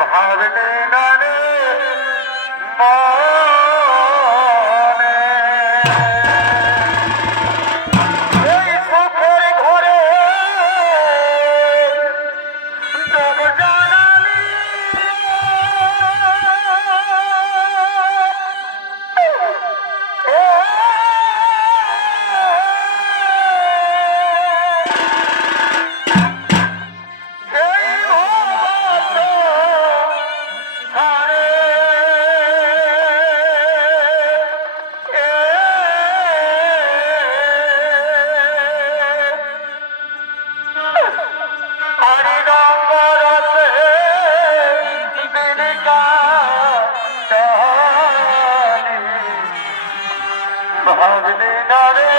ভাবলে না রে মনে এই সুখের ঘরে ডোব জানালি ভাবলি না রে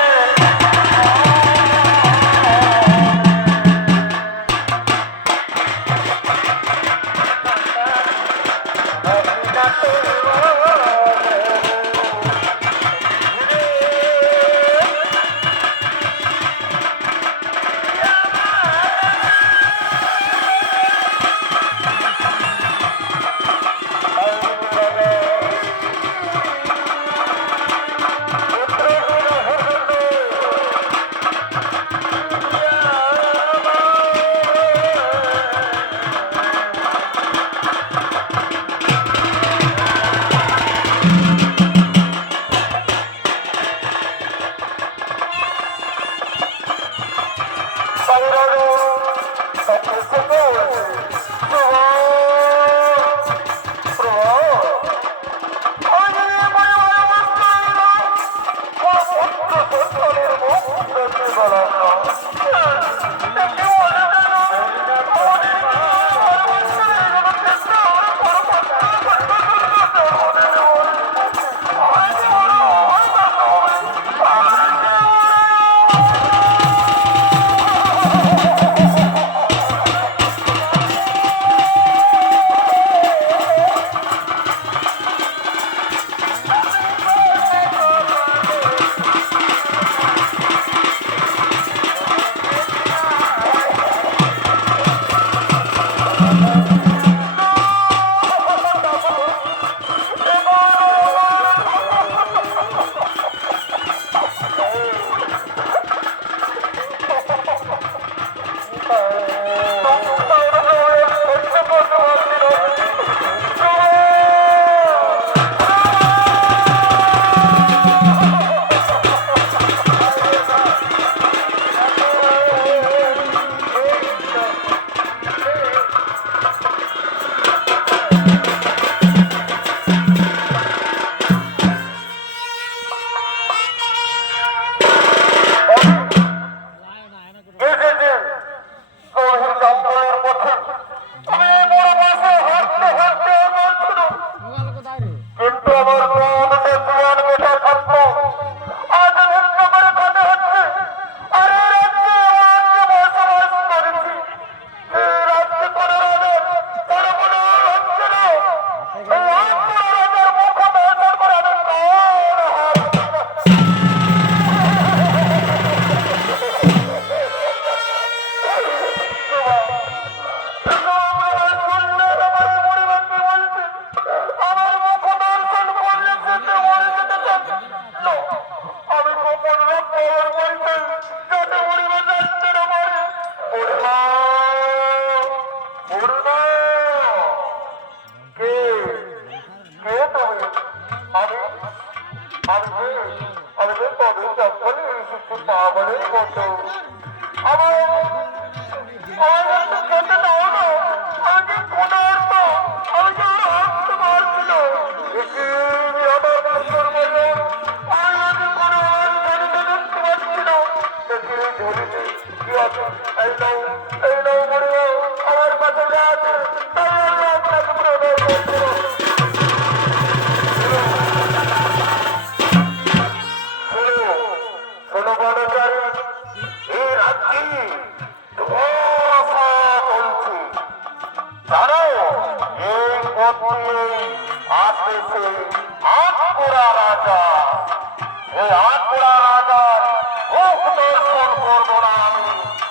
ভাবলি না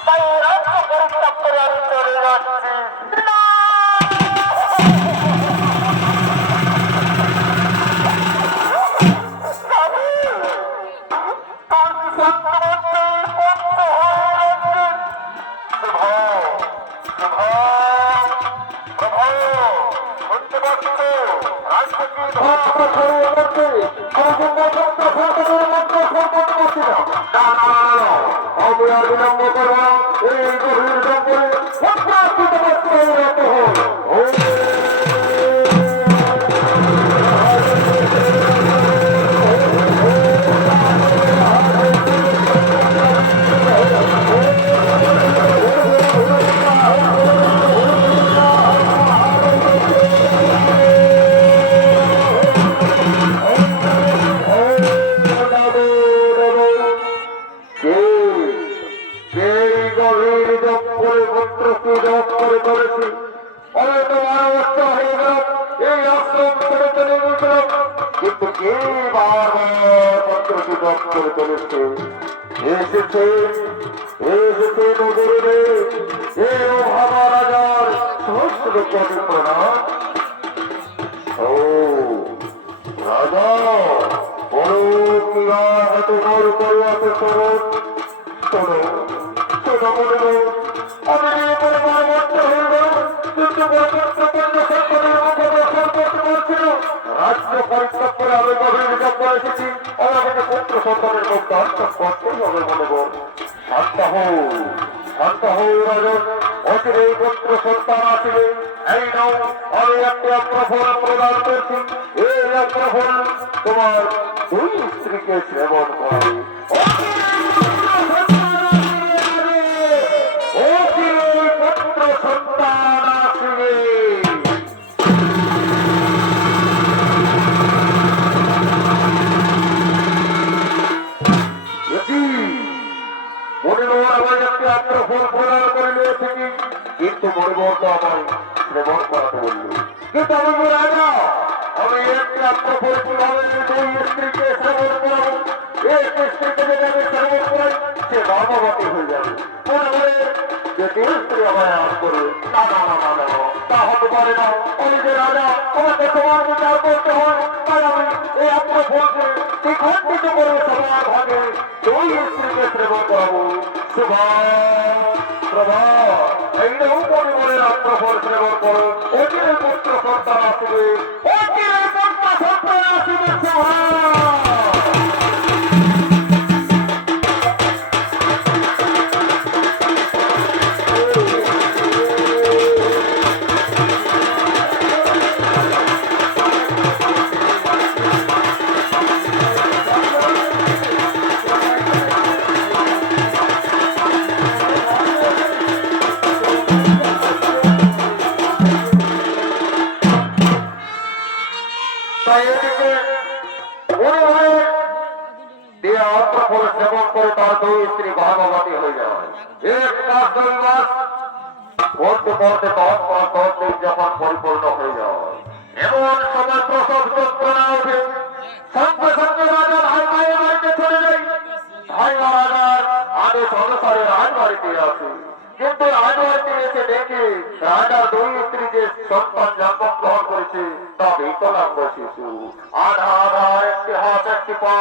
তাই রাজ্য পরিত্যাগ করে আমি চলে যাচ্ছি। ঘর ছড়িয়ে পড়ছে আমি কিন্তু সত্য সন্তানের মধ্যে সম্পর্ক করছি না না না না না আমি আর বিলম্ব করব এই গভীর জঙ্গলে অপ্রাকৃত বস্ত্র কিন্তু কে বারবার পত্রটি জপ করে চলেছে এসেছে এসেছে নগরে এ ভাবা রাজার সহস্র কোটি প্রণাম ও রাজা বড় কিরা এত বড় করিয়াছে শোনো শোনো শোনো বলো আমি নিয়ে পরিবার মধ্যে হয়ে গেল কিন্তু রাজ্য পরিত্যাগ করে আমি গভীর বিজয় করে এসেছি আমাকে পুত্র সন্তানের মুখ দর্শন করতেই হবে মনে কর শান্ত হও রাজন অচিরে পুত্র সন্তান আসিবে এই নাও আমি একটি অগ্রফল প্রদান করছি এই অগ্রফল তোমার দুই স্ত্রীকে সেবন করে পুত্র সন্তান আসিবে কিন্তু মনে বলতো আমার শ্রবণ করাতে বলল কিন্তু আমি রাজা আমি একটি আত্মপরিচয় দুই স্ত্রীকে শ্রবণ করাবো এই স্ত্রীকে যদি আমি শ্রবণ করাই সে গর্ভবতী হয়ে যাবে মনে করে যে তিন স্ত্রী আমায় আস করবে না না না না না তা হতে পারে না আমি যে রাজা আমাকে তোমার বিচার করতে হয় তাই আমি এই আত্মফলকে দ্বিখণ্ডিত করে সবার ভাগে দুই স্ত্রীকে শ্রবণ করাবো সুভা প্রভা এইরকম পরিবারের আত্মফল শ্রবণ করো অচিরে পুত্র সন্তান আসবে অচিরে পুত্র সন্তান আসবে সুভা সেবন করে তার দুই স্ত্রী গর্ভবতী হয়ে যায় এক মাস 2 মাস পড়তে পড়তে 10 দিন যখন পরিপূর্ণ হয়ে যায় এমন সময় প্রসব যন্ত্রণা ওঠে সঙ্গে সঙ্গে রাজা ভাই ভাইয়ের বাড়িতে চলে যায় ভাই রাজার আদেশ অনুসারে রাজবাড়িতে আসে কিন্তু রাজবাড়িতে এসে দেখে রাজার দুই স্ত্রী যে সন্তান জন্মগ্রহণ করেছে তা বিকলাঙ্গ শিশু আধা আধা একটি হাত একটি পা